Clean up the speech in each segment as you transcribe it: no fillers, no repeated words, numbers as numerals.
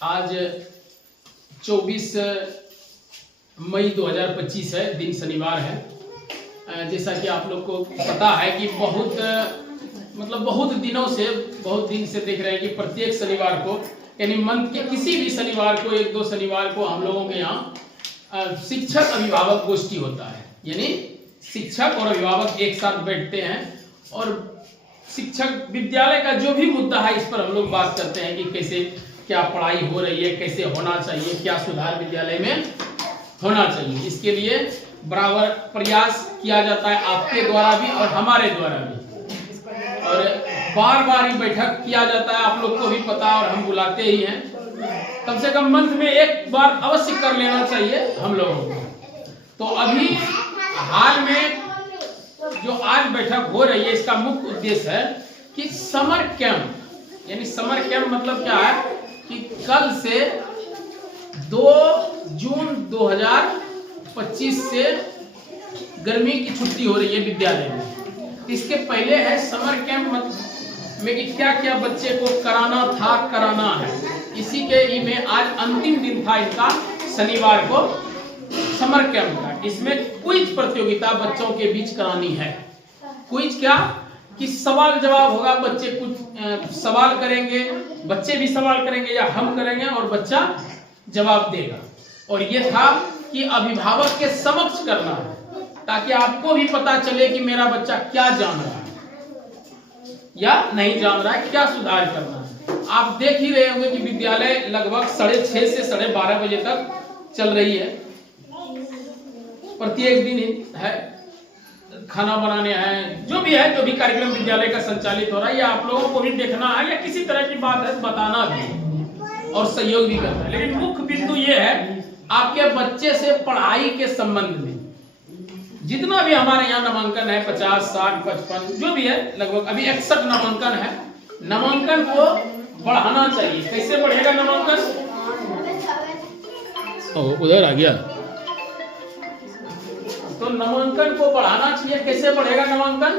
आज 24 मई 2025 है, दिन शनिवार है। जैसा कि आप लोग को पता है कि बहुत दिन से देख रहे हैं कि प्रत्येक शनिवार को, यानी मंथ के किसी भी शनिवार को, एक दो शनिवार को हम लोगों के यहाँ शिक्षक अभिभावक गोष्ठी होता है। यानी शिक्षक और अभिभावक एक साथ बैठते हैं और शिक्षक विद्यालय का जो भी मुद्दा है इस पर हम लोग बात करते हैं कि कैसे क्या पढ़ाई हो रही है, कैसे होना चाहिए, क्या सुधार विद्यालय में होना चाहिए। इसके लिए बराबर प्रयास किया जाता है, आपके द्वारा भी और हमारे द्वारा भी, और बार बार ही बैठक किया जाता है। आप लोग को भी पता है और हम बुलाते ही हैं। कम से कम मंथ में एक बार अवश्य कर लेना चाहिए हम लोगों को। तो अभी हाल में जो आज बैठक हो रही है, इसका मुख्य उद्देश्य है कि समर कैंप, यानी समर कैंप मतलब क्या है कि कल से 2 जून 2025 से गर्मी की छुट्टी हो रही है विद्यालय में। इसके पहले है समर कैंप में कि क्या क्या बच्चे को कराना है। इसी के में आज अंतिम दिन था इनका, शनिवार को समर कैंप का। इसमें क्विज प्रतियोगिता बच्चों के बीच करानी है। क्विज क्या कि सवाल जवाब होगा, बच्चे कुछ सवाल करेंगे, बच्चे भी सवाल करेंगे या हम करेंगे और बच्चा जवाब देगा। और ये था कि अभिभावक के समक्ष करना है ताकि आपको भी पता चले कि मेरा बच्चा क्या जान रहा है या नहीं जान रहा है, क्या सुधार करना है। आप देख ही रहे होंगे कि विद्यालय लगभग 6:30 से 12:30 बजे तक चल रही है। प्रत्येक दिन है, खाना बनाने हैं, जो भी कार्यक्रम विद्यालय का संचालित हो रहा है, या आप लोगों को भी देखना है या किसी तरह की बात है बताना भी और सहयोग भी करना है। लेकिन मुख्य बिंदु ये है आपके बच्चे से पढ़ाई के संबंध में जितना भी हमारे यहाँ नामांकन है, 50, 60, 55 जो भी है, लगभग अभी 61 नामांकन है। नामांकन को बढ़ाना चाहिए। कैसे बढ़ेगा नामांकन? उधर आ गया। तो नामांकन को बढ़ाना चाहिए। कैसे बढ़ेगा नामांकन?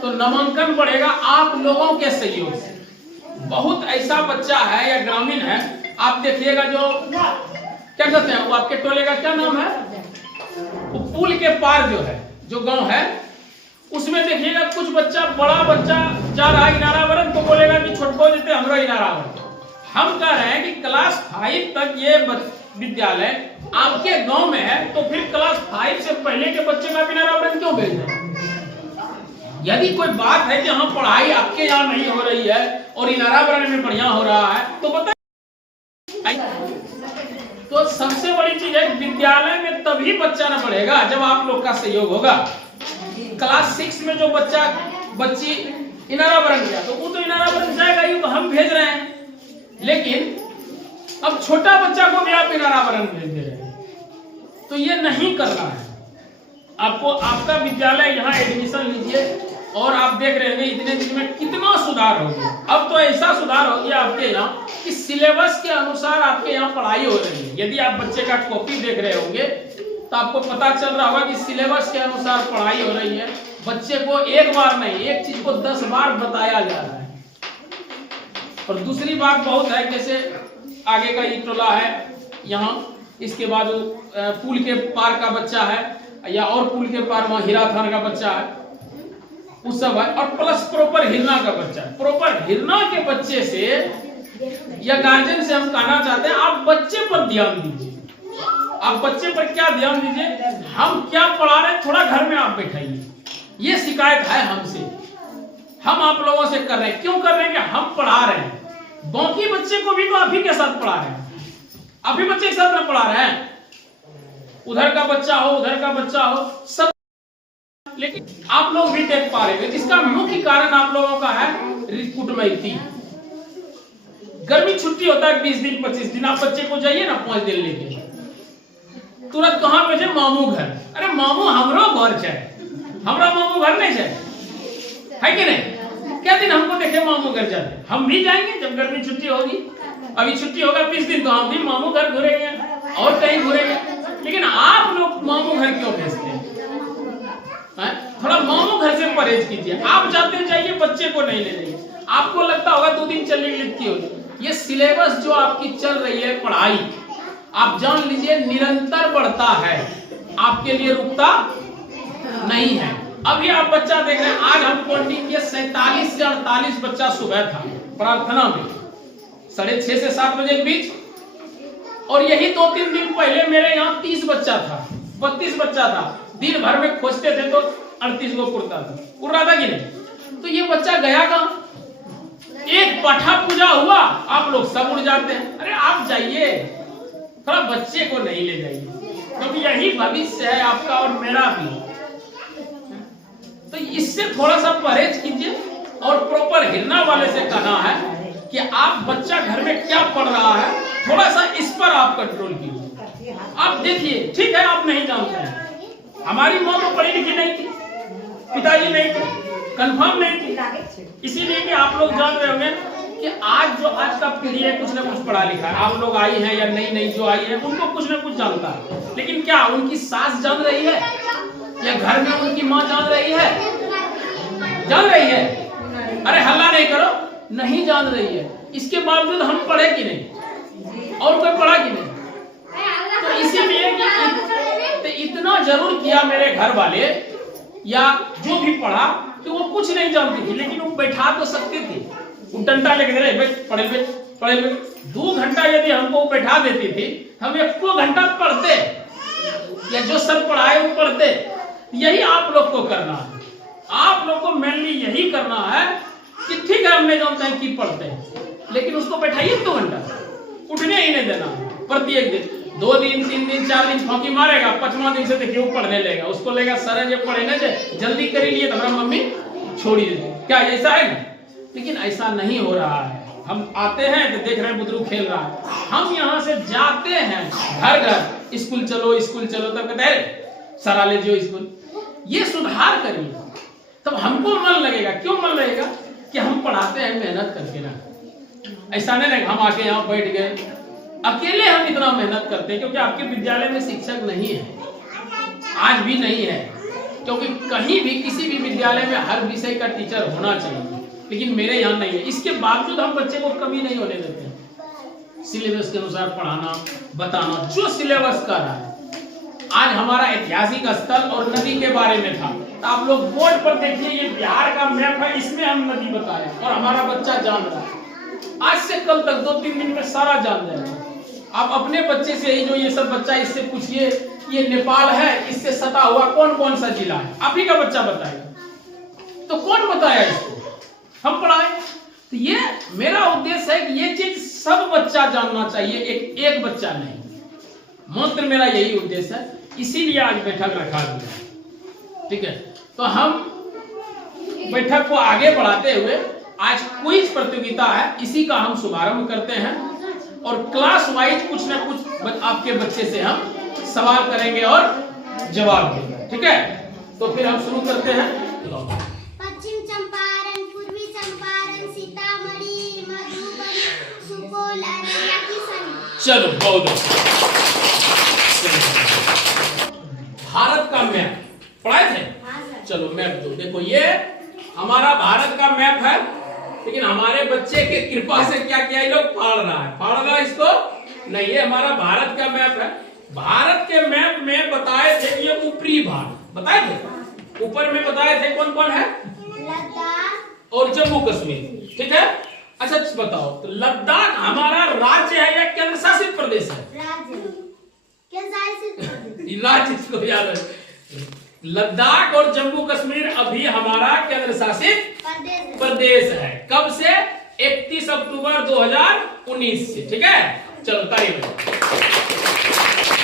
तो नामांकन बढ़ेगा आप लोगों के सहयोग से। बहुत ऐसा बच्चा है या ग्रामीण है, आप देखिएगा, जो क्या कहते हैं वो आपके टोले का क्या नाम है, वो पुल के पार जो है, जो गांव है, उसमें देखिएगा कुछ बच्चा, बड़ा बच्चा जा रहा है इनारावरण, तो बोलेगा कि छोटको देते हमरो इनारावरण। हम कह रहे हैं कि क्लास 5 तक ये विद्यालय आपके गांव में है, तो फिर क्लास 5 से पहले के बच्चे का इनारावरण क्यों भेज रहे हैं? यदि कोई बात है कि हाँ पढ़ाई आपके यहाँ नहीं हो रही है और इनारावरण में बढ़िया हो रहा है, तो बताइए। तो सबसे बड़ी चीज है, विद्यालय में तभी बच्चा न बढ़ेगा जब आप लोग का सहयोग होगा। क्लास 6 में जो बच्ची इनारावरण गया, तो वो तो इनारावरण जाएगा ही, तो हम भेज रहे हैं। लेकिन अब छोटा बच्चा को भी आप इनारावरण भेज दे रहे हैं, तो ये नहीं करना है आपको। आपका विद्यालय यहाँ एडमिशन लीजिए और आप देख रहे हैं इतने दिन में कितना सुधार हो गया। अब तो ऐसा सुधार हो गया आपके यहाँ कि सिलेबस के अनुसार आपके यहाँ पढ़ाई हो रही है। यदि आप बच्चे का कॉपी देख रहे होंगे तो आपको पता चल रहा होगा कि सिलेबस के अनुसार पढ़ाई हो रही है। बच्चे को एक बार नहीं, एक चीज को 10 बार बताया जा रहा है। और दूसरी बात बहुत है, जैसे आगे का ये टोला है यहाँ, इसके बाद पुल के पार का बच्चा है, या और पुल के पार वहाँ हीरा थान का बच्चा है, उस सब है, और प्लस प्रॉपर हिरना का बच्चा है। प्रॉपर हिरना के बच्चे से या गार्जियन से हम कहना चाहते हैं, आप बच्चे पर ध्यान दीजिए। आप बच्चे पर क्या ध्यान दीजिए, हम क्या पढ़ा रहे हैं थोड़ा घर में आप बैठाइए। ये शिकायत है हमसे, हम आप लोगों से कर रहे हैं। क्यों कर रहे हैं? कि हम पढ़ा रहे हैं, बाकी बच्चे को भी तो आप ही के साथ पढ़ा रहे हैं, आप ही बच्चे के साथ ना पढ़ा रहे हैं। उधर का बच्चा हो, उधर का बच्चा हो, सब, लेकिन आप लोग भी देख पा रहे हैं। इसका मुख्य कारण आप लोगों का है कुटमैती। गर्मी छुट्टी होता है 20 दिन 25 दिन, आप बच्चे को जाइए ना 5 दिन लेके, तुरंत कहाँ पे जाए? मामू घर। अरे मामू हमरो घर है, हमरा मामू घर नहीं जाए है कि नहीं? क्या दिन हमको देखे मामू घर जाते, हम भी जाएंगे जब गर्मी छुट्टी होगी। अभी छुट्टी होगा 20 दिन, तो हम भी मामू घर घूरेंगे और कहीं घूरेंगे। लेकिन आप लोग मामू घर क्यों भेजते हैं? थोड़ा मामू घर से परहेज कीजिए। आप जाते जाइए, बच्चे को नहीं ले जाइए। आपको लगता होगा 2 दिन चलने के लिए होगी, ये सिलेबस जो आपकी चल रही है पढ़ाई, आप जान लीजिए निरंतर बढ़ता है, आपके लिए रुकता नहीं है। अभी आप बच्चा देख रहे हैं, आज हम काउंटिंग किए 47 से 48 बच्चा सुबह था प्रार्थना में 6:30 से 7 बजे के बीच, और यही 2-3 दिन पहले मेरे यहाँ 30 बच्चा था, 32 बच्चा था। दिन भर में खोजते थे तो 38 को पुरता था, उड़ रहा था कि नहीं? तो ये बच्चा गया कहाँ? एक पाठा पूजा हुआ, आप लोग सब उड़ जाते हैं। अरे आप जाइए, थोड़ा बच्चे को नहीं ले जाइए, क्योंकि यही भविष्य है आपका और मेरा भी। तो इससे थोड़ा सा परहेज कीजिए, और प्रॉपर हिरना वाले से कहना है कि आप बच्चा घर में क्या पढ़ रहा है, थोड़ा सा इस पर आप कंट्रोल कीजिए। आप देखिए, ठीक है आप नहीं जानते हैं, हमारी माँ तो पढ़ी लिखी नहीं थी, पिताजी नहीं थे, कंफर्म नहीं थी, इसीलिए कि आप लोग जान रहे होंगे कि आज का पीढ़ी है कुछ ना कुछ पढ़ा लिखा है। आप लोग आई हैं या नई जो आई है उनको कुछ ना कुछ जानता है, लेकिन क्या उनकी सास जान रही है या घर में उनकी माँ जान रही है? जान रही है? अरे हल्ला नहीं करो, नहीं जान रही है। इसके बावजूद हम पढ़े कि नहीं, और कोई पढ़ा कि नहीं? तो इसीलिए कि इतना जरूर किया मेरे घर वाले या जो भी पढ़ा कि वो कुछ नहीं जानती थी, लेकिन वो बैठा तो सकते थे। वो डंडा लेके दे रहे, पढ़े 2 घंटा यदि हमको बैठा देती थी, हम 1 घंटा पढ़ते, या जो सर पढ़ाए वो पढ़ते। यही आप लोग को करना है, आप लोग को मेनली यही करना है कि ठीक है हमने जानते हैं कि पढ़ते हैं, लेकिन उसको बैठाइए 2 घंटा, उठने ही नहीं देना प्रत्येक दिन। 2 दिन 3 दिन 4 दिन फांकी मारेगा, 5वां दिन से देखिए वो पढ़ने लगेगा, उसको लगेगा सर जब पढ़े ना जल्दी करी लिए तो हमारा मम्मी छोड़ी देती। क्या ऐसा है ना? लेकिन ऐसा नहीं हो रहा है। हम आते हैं तो देख रहे हैं बुजुर्ग खेल रहा है, हम यहाँ से जाते हैं घर घर, स्कूल चलो तब कहते हैं सरा ले जो स्कूल। ये सुधार करिए, तब हमको मन लगेगा। क्यों मन लगेगा? कि हम पढ़ाते हैं मेहनत करके ना। ऐसा नहीं हम आके यहाँ बैठ गए, अकेले हम इतना मेहनत करते हैं, क्योंकि आपके विद्यालय में शिक्षक नहीं है, आज भी नहीं है, क्योंकि कहीं भी किसी भी विद्यालय में हर विषय का टीचर होना चाहिए, लेकिन मेरे यहाँ नहीं है। इसके बावजूद हम बच्चे को कमी नहीं होने देते हैं। सिलेबस के अनुसार पढ़ाना, बताना, जो सिलेबस का रहा है। आज हमारा ऐतिहासिक स्थल और नदी के बारे में था, तो आप लोग बोर्ड पर देखिए, ये बिहार का मैप है, इसमें हम नदी बताए और हमारा बच्चा जान रहा है। आज से कल तक 2-3 दिन में सारा जान जाएगा। आप अपने बच्चे से ही जो ये सब बच्चा, इससे पूछिए ये नेपाल है, इससे सटा हुआ कौन कौन सा जिला है, आप ही का बच्चा बताएगा। तो कौन बताया इसको? हम पढ़ाए। तो ये मेरा उद्देश्य है कि ये चीज सब बच्चा जानना चाहिए, एक बच्चा नहीं। मात्र मेरा यही उद्देश्य है, इसीलिए आज बैठक रखा गया। ठीक है, तो हम बैठक को आगे बढ़ाते हुए आज क्विज प्रतियोगिता है, इसी का हम शुभारंभ करते हैं, और क्लास वाइज कुछ ना कुछ आपके बच्चे से हम सवाल करेंगे और जवाब देंगे। ठीक है, तो फिर हम शुरू करते हैं। पश्चिम चंपारण, पूर्वी चंपारण, सीतामढ़ी, मधुबनी, सुपौल, अररिया, किशनगंज। चलो बहुत अच्छा। भारत का मैप पढ़ाए थे? चलो मैप दो, देखो ये हमारा भारत का मैप है, लेकिन हमारे बच्चे के कृपा से क्या किया, ये लोग फाड़ रहा है इसको नहीं। ये हमारा भारत का मैप है। भारत के मैप में बताए थे ये ऊपरी भाग बताए थे, ऊपर में बताए थे कौन कौन है, लद्दाख और जम्मू कश्मीर। ठीक है, अच्छा बताओ, तो लद्दाख हमारा राज्य है या केंद्र शासित प्रदेश है? राज्य, इसको याद है। लद्दाख और जम्मू कश्मीर अभी हमारा केंद्र शासित प्रदेश है। कब से? 31 अक्टूबर 2019 से। ठीक है, चलो तारीख